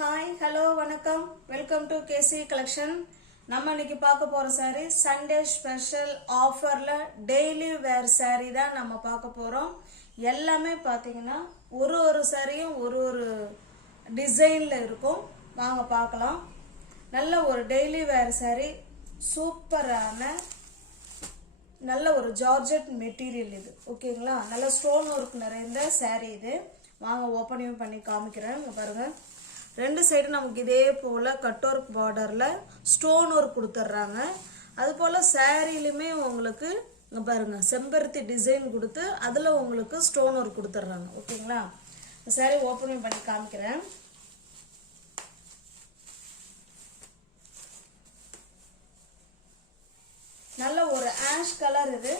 Hi hello வணக்கம் welcome to KC collection. நம்ம இன்னைக்கு பார்க்க போற சாரி சண்டே ஸ்பெஷல் ஆஃபர்ல டெய்லி வேர் சாரி தான் நம்ம பார்க்க போறோம். எல்லாமே பார்த்தீங்கன்னா ஒரு சாரியும் ஒரு டிசைன்ல இருக்கும். வாங்க பார்க்கலாம். நல்ல ஒரு டெய்லி வேர் சாரி, சூப்பரான நல்ல ஒரு ஜார்ஜெட் மெட்டீரியல் இது. ஓகேங்களா, நல்ல ஸ்டோன் ஒர்க் நிறைந்த சாரி இது. வாங்க ஓப்பனிங் பண்ணி காமிக்கிறேன். பாருங்க, ரெண்டு சைடு நமக்கு இதே போல கட் ஒர்க் பார்டர்ல ஸ்டோன் ஒர்க் கொடுத்துட்றாங்க. அது போல சாரிலுமே உங்களுக்கு இங்க பாருங்க செம்பருத்தி டிசைன் கொடுத்து அதுல உங்களுக்கு ஸ்டோன் ஒர்க் கொடுத்துட்றாங்க. ஓகேங்களா, இந்த சாரி ஓப்பனிங் பண்ணி காமிக்கிறேன். நல்ல ஒரு ஆஷ் கலர் இது.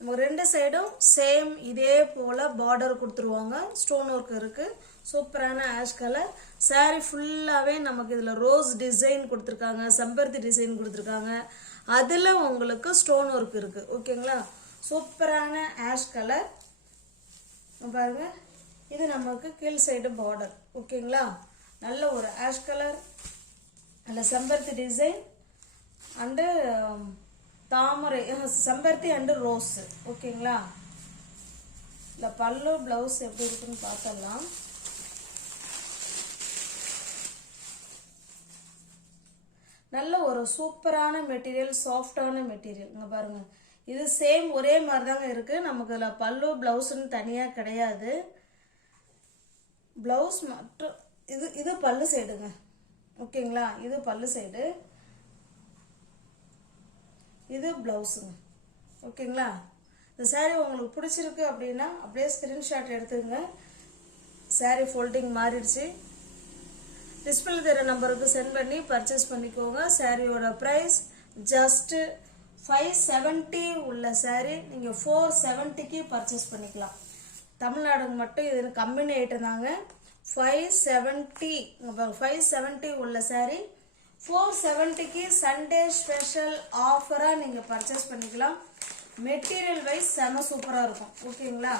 நமக்கு ரெண்டு சைடும் சேம் இதே போல பார்டர் கொடுத்துருவாங்க. ஸ்டோன் ஒர்க் இருக்கு. சூப்பரான ஆஷ் கலர் சாரி ஃபுல்லாவே நமக்கு இதுல ரோஸ் டிசைன் கொடுத்துருக்காங்க, செம்பருத்தி டிசைன் கொடுத்துருக்காங்க. அதுல உங்களுக்கு ஸ்டோன் ஒர்க் இருக்கு. ஓகேங்களா, சூப்பரான ஆஷ் கலர் பாருங்க. இது நமக்கு கீழ் சைடு பார்டர். ஓகேங்களா, நல்ல ஒரு ஆஷ் கலர், நல்ல செம்பருத்தி டிசைன் அண்டு தாமரை செம்பருத்தி அண்டு ரோஸ். ஓகேங்களா, இல்லை பல்லு பிளவுஸ் எப்படி இருக்குன்னு பார்த்தலாம். நல்ல ஒரு சூப்பரான மெட்டீரியல், சாஃப்டான மெட்டீரியல். இங்க பாருங்க, இது சேம் ஒரே மாதிரி தாங்க இருக்கு. நமக்கு இதில் பல்லு பிளவுஸ்ன்னு தனியாக கிடையாது. பிளவுஸ் மட்டும் இது பல்லு சைடுங்க. ஓகேங்களா, இது பல்லு சைடு, இது பிளவுஸுங்க. ஓகேங்களா, இந்த சாரீ உங்களுக்கு பிடிச்சிருக்கு அப்படின்னா அப்படியே ஸ்கிரீன்ஷாட் எடுத்துங்க. சாரீ ஃபோல்டிங் மாறிடுச்சு. டிஸ்பிளே தர நம்பருக்கு சென்ட் பண்ணி பர்ச்சேஸ் பண்ணிக்கோங்க. சாரியோட ப்ரைஸ் ஜஸ்ட் 570 உள்ள சாரீ நீங்கள் 470க்கு பர்ச்சேஸ் பண்ணிக்கலாம். தமிழ்நாடுக்கு மட்டும் இது கம்பெனி ஐட்டம் தாங்க. 570 உள்ள சாரீ 470க்கு சண்டே ஸ்பெஷல் ஆஃபரா நீங்க பர்ச்சேஸ் பண்ணிக்கலாம். மெட்டீரியல் வைஸ் செம சூப்பரா இருக்கும். ஓகேங்களா,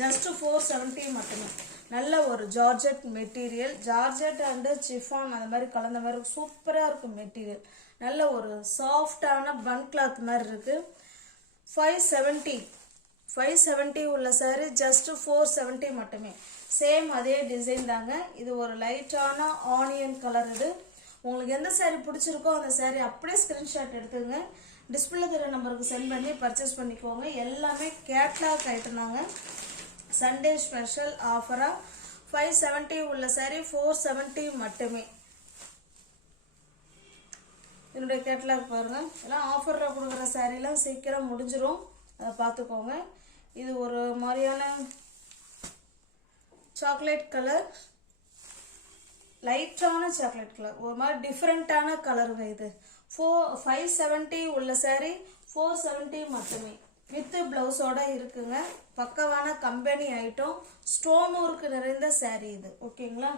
ஜஸ்ட் 470 மட்டுமே. நல்ல ஒரு georgette material, georgette and chiffon அந்த மாதிரி கலந்த மாதிரி சூப்பரா இருக்கும் மெட்டீரியல். நல்ல ஒரு சாஃப்டான பன் கிளாத் மாதிரி இருக்கு. 570 உள்ள சாரி ஜஸ்ட் 470 மட்டுமே. சேம் அதே டிசைன் தாங்க. இது ஒரு லைட்டான ஆனியன் கலர். இது உங்களுக்கு எந்த சாரி பிடிச்சிருக்கோ அந்த சாரி அப்படியே ஸ்கிரீன்ஷாட் எடுத்துங்க. டிஸ்பிளே தர நம்பருக்கு சென்ட் பண்ணி பர்ச்சேஸ் பண்ணிக்கோங்க. எல்லாமே கேட்லாக் ஐட்டம் தாங்க. சண்டே ஸ்பெஷல் ஆஃபரா 570 உள்ள சாரி 470 மட்டுமே. என்னுடைய கேட்லாக் பாருங்க. எல்லாம் ஆஃபர்ல கொடுக்குற சாரிலாம் சீக்கிரம் முடிஞ்சிடும், அதை பார்த்துக்கோங்க. இது ஒரு மாதிரியான சாக்லேட் கலர், லைட்டான சாக்லேட் கலர், ஒரு மாதிரி டிஃப்ரெண்டான கலருங்க. இது 570 உள்ள சாரி 470 மட்டுமே. வித் பிளவுஸோட இருக்குங்க. பக்கவான கம்பெனி ஐட்டம், ஸ்டோன் ஒர்க் நிறைந்த சாரி இது. ஓகேங்களா,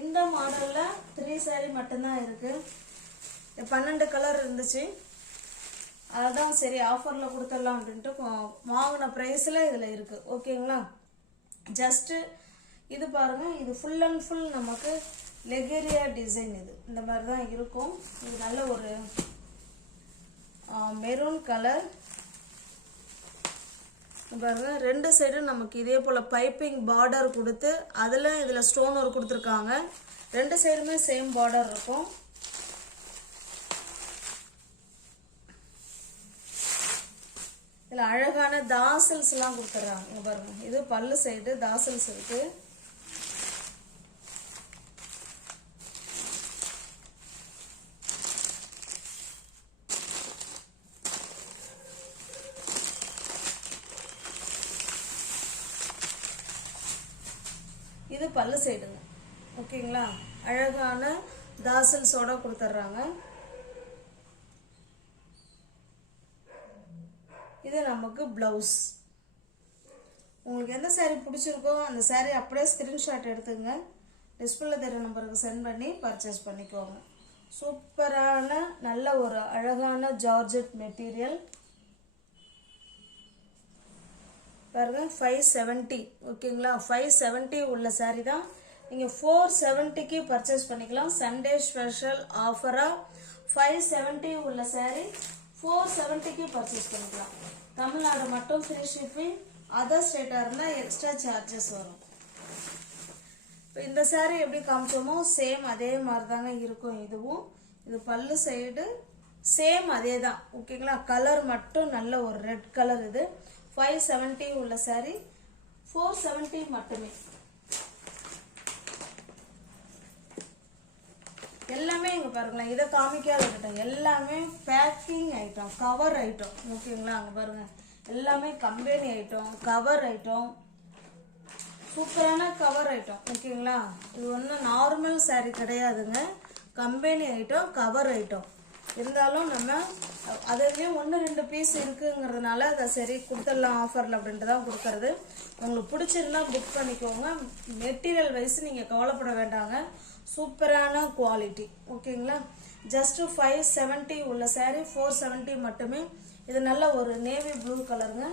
இந்த மாடல்ல 3 சாரி மட்டும்தான் இருக்கு. 12 கலர் இருந்துச்சு, அதான் சரி ஆஃபர்ல கொடுத்துடலாம் அப்படின்ட்டு வாங்கின பிரைஸ்ல இதுல இருக்கு. ஓகேங்களா, ஜஸ்ட் இது பாருங்க. இது ஃபுல் அண்ட் ஃபுல் நமக்கு லெகேரியா டிசைன். இது இந்த மாதிரி தான் இருக்கும். இது நல்ல ஒரு மெரூன் கலர் பாருங்க. ரெண்டு சைடும் நமக்கு இதே போல பைப்பிங் பார்டர் கொடுத்து அதுல இதுல ஸ்டோன் ஒர்க் கொடுத்துருக்காங்க. ரெண்டு சைடுமே சேம் பார்டர் இருக்கும். இதுல அழகான தாசல்ஸ் எல்லாம் கொடுத்துறாங்க. பாருங்க, இது பல்லு சைடு தாசல்ஸ் இருக்கு. இது பல்லு சைடுங்க. ஓகேங்களா, அழகான தாசல்ஸோட கொடுத்துட்றாங்க. இது நமக்கு பிளவுஸ். உங்களுக்கு எந்த சாரி பிடிச்சிருக்கோ அந்த சாரி அப்படியே ஸ்கிரீன்ஷாட் எடுத்துங்க. டிஸ்பிளே தர நம்பருக்கு சென்ட் பண்ணி பர்ச்சேஸ் பண்ணிக்கோங்க. சூப்பரான நல்ல ஒரு அழகான ஜார்ஜெட் மெட்டீரியல் பாருங்க. 570. ஓகேங்களா, 570 உள்ள சாரி தான் நீங்கள் 470க்கு பர்ச்சேஸ் பண்ணிக்கலாம். சண்டே ஸ்பெஷல் ஆஃபராக 570 உள்ள சாரீ 470க்கு பர்ச்சேஸ் பண்ணிக்கலாம். தமிழ்நாடு மட்டும் ஃப்ரீ ஷிப்பிங், அதர் ஸ்டேட்டாக இருந்தால் எக்ஸ்ட்ரா சார்ஜஸ் வரும். இப்போ இந்த சாரீ எப்படி காமிச்சோமோ சேம் அதே மாதிரி தாங்க இருக்கும். இதுவும் இது பல்லு சைடு சேம் அதே தான். ஓகேங்களா, கலர் மட்டும் நல்ல ஒரு ரெட் கலர். இது 570 உள்ள சாரீ 470 மட்டுமே. எல்லாமே இங்கே பாருங்களேன், இதை காமிக்காத இருக்கட்டும், எல்லாமே பேக்கிங் ஐட்டம், கவர் ஐட்டம். ஓகேங்களா, அங்கே பாருங்கள் எல்லாமே கம்பெனி ஐட்டம், கவர் ஐட்டம், சூப்பரான கவர் ஐட்டம். ஓகேங்களா, இது ஒன்றும் நார்மல் சாரீ கிடையாதுங்க, கம்பெனி ஐட்டம், கவர் ஐட்டம். இருந்தாலும் நம்ம அதுலேயும் 1-2 பீஸ் இருக்குங்கிறதுனால அதை சரி கொடுத்துடலாம் ஆஃபரில் அப்படின்ட்டு தான் கொடுக்கறது. உங்களுக்கு பிடிச்சிருந்தா புக் பண்ணிக்கோங்க. மெட்டீரியல் வைஸ் நீங்கள் கவலைப்பட வேண்டாங்க, சூப்பரான குவாலிட்டி. ஓகேங்களா, ஜஸ்ட் 570 உள்ள சாரீ 470 மட்டுமே. இது நல்ல ஒரு நேவி ப்ளூ கலருங்க,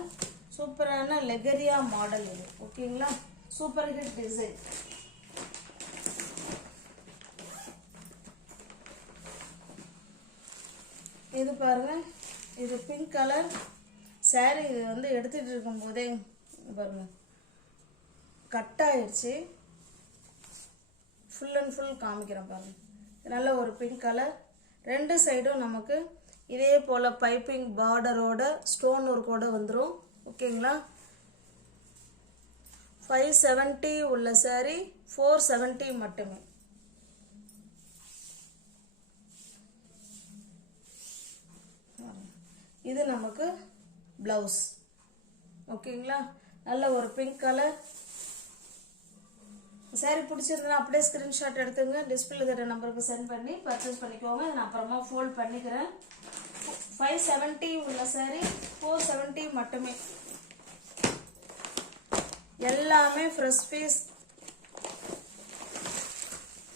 சூப்பரான லெகரியா மாடல் இது. ஓகேங்களா, சூப்பர் ஹிட் டிசைன். இது பாருங்க, இது பிங்க் கலர் சாரீ. இது வந்து எடுத்துட்டு இருக்கும் போதே பாருங்க கட் ஆயிடுச்சு. ஃபுல் அண்ட் ஃபுல் காமிக்கிறேன் பாருங்க. நல்ல ஒரு பிங்க் கலர், 2 சைடும் நமக்கு இதே போல் பைப்பிங் பார்டரோட ஸ்டோன் ஒர்க்கோட வந்துடும். ஓகேங்களா, 570 உள்ள சாரீ 470 மட்டுமே. இது நமக்கு பிளவுஸ். ஓகேங்களா, நல்ல ஒரு பிங்க் கலர் சாரீ. பிடிச்சிருந்தா அப்படியே ஸ்கிரீன்ஷாட் எடுத்துங்க, டிஸ்பிளே இருக்கிற நம்பருக்கு சென்ட் பண்ணி பர்ச்சேஸ் பண்ணிக்கோங்க. நான் அப்புறமா ஃபோல்ட் பண்ணிக்கிறேன். 570 உள்ள சாரீ 470 மட்டுமே. எல்லாமே ஃப்ரெஷ் பீஸ்.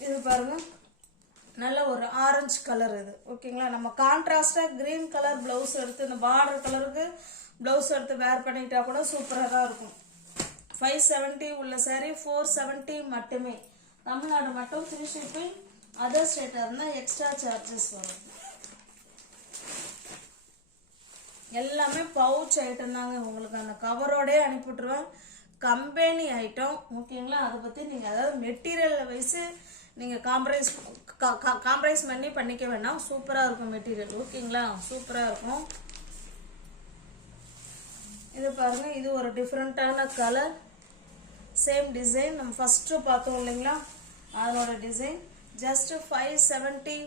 இது பாருங்க, நல்ல ஒரு ஆரஞ்சு கலர் இது. ஓகேங்களா, நம்ம கான்ட்ராஸ்டா கிரீன் கலர் பிளவுஸ் எடுத்து இந்த பார்டர் கலருக்கு பிளவுஸ் எடுத்து வேர் பண்ணிட்டா கூட சூப்பராக தான் இருக்கும். 570 உள்ள சாரீ 470 மட்டுமே. தமிழ்நாடு மட்டும் ஃப்ரீ ஷிப்பிங், அதர் ஸ்டேட்டாக இருந்தால் எக்ஸ்ட்ரா சார்ஜஸ் வரும். எல்லாமே பவுச் ஐட்டம் தாங்க, உங்களுக்கு அந்த கவரோடே அனுப்பிவிட்ருவேன். Company item. ஓகேங்களா, அதை பற்றி நீங்கள் அதாவது மெட்டீரியல் வைஸு நீங்கள் காம்ப்ரைஸ் பண்ணிக்க வேண்டாம். சூப்பராக இருக்கும் மெட்டீரியல். ஓகேங்களா, சூப்பராக இருக்கும். இது பாருங்க, இது ஒரு டிஃப்ரெண்ட்டான கலர், சேம் டிசைன் நம்ம ஃபஸ்ட்டு பார்த்தோம் இல்லைங்களா, அதனோட டிசைன். ஜஸ்ட் 570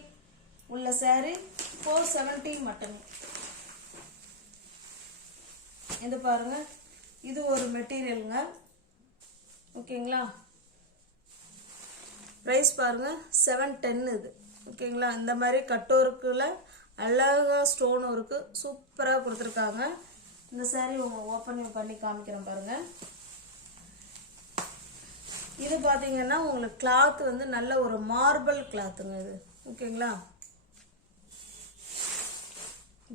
உள்ள சாரீ 470 மட்டுமே. இது பாருங்க, இது ஒரு மெட்டீரியலுங்க. ஓகேங்களா, ப்ரைஸ் பாருங்க 710 இது. ஓகேங்களா, இந்த மாதிரி கட் ஒர்க்கில் அழகாக ஸ்டோன் ஒர்க்கு சூப்பராக கொடுத்துருக்காங்க. இந்த சாரீ ஓப்பன் பண்ணி காமிக்கிறேன் பாருங்க. இது பார்த்தீங்கன்னா உங்களுக்கு கிளாத் வந்து நல்ல ஒரு மார்பிள் கிளாத்துங்க இது. ஓகேங்களா,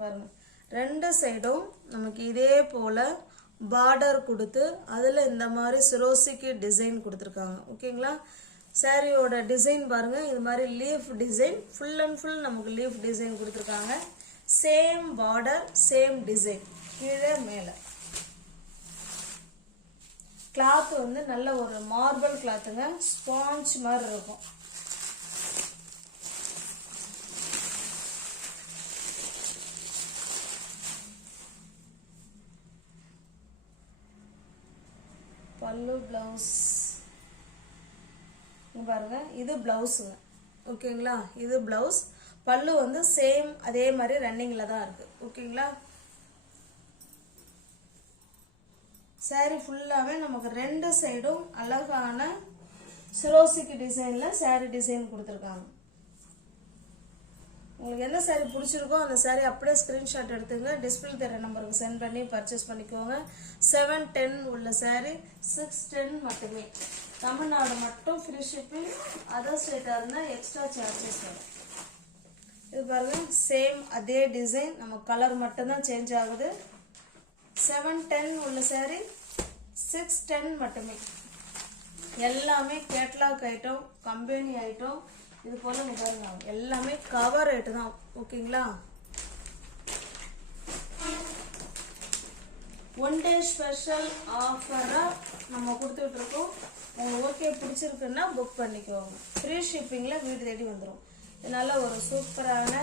பாருங்க 2 சைடும் நமக்கு இதே போல் பார்டர் கொடுத்து அதில் இந்த மாதிரி சிரோசிக்கு டிசைன் கொடுத்துருக்காங்க. ஓகேங்களா, சாரியோட டிசைன் பாருங்க, இது மாதிரி leaf design, full and full நமக்கு லீஃப் டிசைன் கொடுத்துருக்காங்க. சேம் பார்டர், சேம் டிசைன், கீழே மேலே. கிளாத் வந்து நல்ல ஒரு மார்பிள் கிளாத்துங்க, ஸ்பாஞ்ச் மாதிரி இருக்கும். பல்லு பிளவுஸ் பாருங்க, இது பிளவுஸுங்க. ஓகேங்களா, இது பிளவுஸ். பல்லு வந்து சேம் அதே மாதிரி ரன்னிங்கில் தான் இருக்கு. ஓகேங்களா, சாரி ஃபுல்லாகவே நமக்கு 2 சைடும் அழகான சிரோசிக்கு டிசைனில் சாரி டிசைன் கொடுத்துருக்காங்க. உங்களுக்கு எந்த சாரீ பிடிச்சிருக்கோ அந்த சாரீ அப்படியே ஸ்க்ரீன்ஷாட் எடுத்துங்க, டிஸ்பிளே தர நம்பருக்கு சென்ட் பண்ணி பர்ச்சேஸ் பண்ணிக்கோங்க. 710 உள்ள சாரீ 610 மட்டுமே. தமிழ்நாடு மட்டும் ஃப்ரீ ஷிப்பிங், அதர் ஸ்டேட்டாக இருந்தால் எக்ஸ்ட்ரா சார்ஜஸ் வரும். இது பாருங்க, சேம் அதே டிசைன், நம்ம கலர் மட்டும்தான் சேஞ்ச் ஆகுது. 710 உள்ள சாரீ 610 மட்டுமே. எல்லாமே கேட்லாக் ஐட்டம், கம்பெனி ஐட்டம். இது போல பாருங்க எல்லாமே கவர் ரேட்டு தான். ஓகேங்களா? ஒன் டே ஸ்பெஷல் ஆஃபரா நம்ம கொடுத்துட்டு இருக்கோம். உங்களுக்கு ஓகே பிடிச்சிருக்குன்னா புக் பண்ணிக்கோங்க. ஃப்ரீ ஷிப்பிங்ல வீடு தேடி வந்துடும். இது நல்ல ஒரு சூப்பரான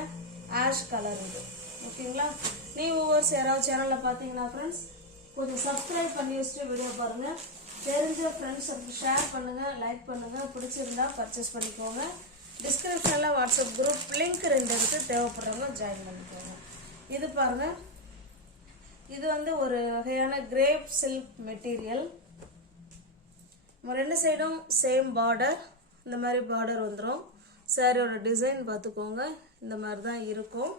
ஆஷ் கலர் இது. ஓகேங்களா? நீ ஒவ்வொரு யாராவது சேனல்ல பாத்தீங்கன்னா ஃப்ரெண்ட்ஸ் கொஞ்சம் சப்ஸ்கிரைப் பண்ணி வச்சுட்டு வீடியோ பாருங்க. தெரிஞ்ச ஃப்ரெண்ட்ஸுக்கு ஷேர் பண்ணுங்க, லைக் பண்ணுங்க. பிடிச்சிருந்தா பர்ச்சேஸ் பண்ணிக்கோங்க. டிஸ்கிரிப்ஷன்ல வாட்ஸ்அப் குரூப் லிங்க் 2 இருக்கு. தேவைப்படுறவங்க ஜாயின் பண்ணிக்கோங்க. இது பாருங்க, இது வந்து ஒரு வகையான கிரேப் சில்க் மெட்டீரியல். ரெண்டு சைடும் சேம் பார்டர். இந்த மாதிரி பார்டர் வந்துடும். சாரியோட டிசைன் பார்த்துக்கோங்க. இந்த மாதிரி தான் இருக்கும்.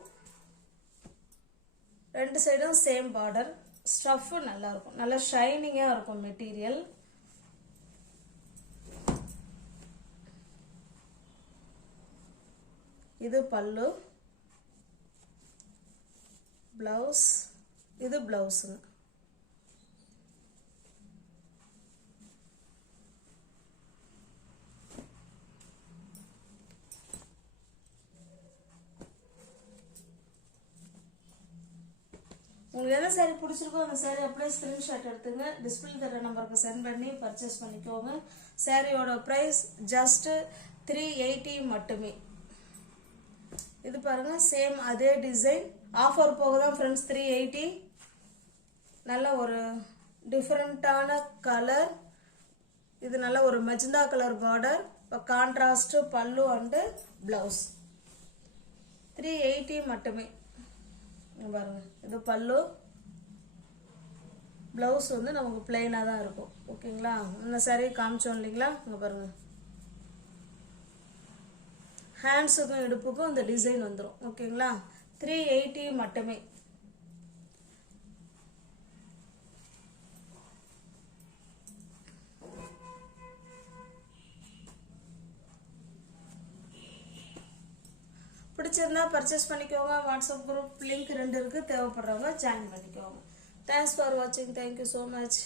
ரெண்டு சைடும் சேம் பார்டர். ஸ்டஃப் நல்லா இருக்கும், நல்லா ஷைனிங்கா இருக்கும் மெட்டீரியல். இது பல்லு, பிளவுஸ். இது பிளவுஸுங்க. உங்களுக்கு எந்த சாரி பிடிச்சிருக்கோ அந்த சாரி அப்படியே ஸ்கிரீன்ஷாட் எடுத்துங்க. டிஸ்பிளே தர நம்பருக்கு சென்ட் பண்ணி பர்ச்சேஸ் பண்ணிக்கோங்க. சாரியோட பிரைஸ் ஜஸ்ட் 380 மட்டுமே. இது பாருங்க, சேம் அதே டிசைன். ஆஃபர் போக தான் ஃப்ரெண்ட்ஸ் 380. நல்ல ஒரு டிஃபரெண்டான கலர். இது நல்ல ஒரு மெஜந்தா கலர் பார்டர். இப்போ கான்ட்ராஸ்ட் பல்லு அண்டு பிளவுஸ். 380 மட்டுமே. பாருங்க, இது பல்லு, பிளவுஸ் வந்து நமக்கு பிளைனா தான் இருக்கும். ஓகேங்களா? இந்த சாரி காமிச்சோம் இல்லைங்களா? இங்க பாருங்க, ஹேண்ட்ஸுக்கும் இடுப்புக்கும் இந்த டிசைன் வந்துடும். ஓகேங்களா? 380 மட்டுமே. பிடிச்சிருந்தா பர்ச்சேஸ் பண்ணிக்கோங்க. வாட்ஸ்அப் குரூப் லிங்க் 2 இருக்கு. தேவைப்படுறவங்க ஜாயின் பண்ணிக்கோங்க. தேங்க்ஸ் ஃபார் வாட்சிங். Thank you so much.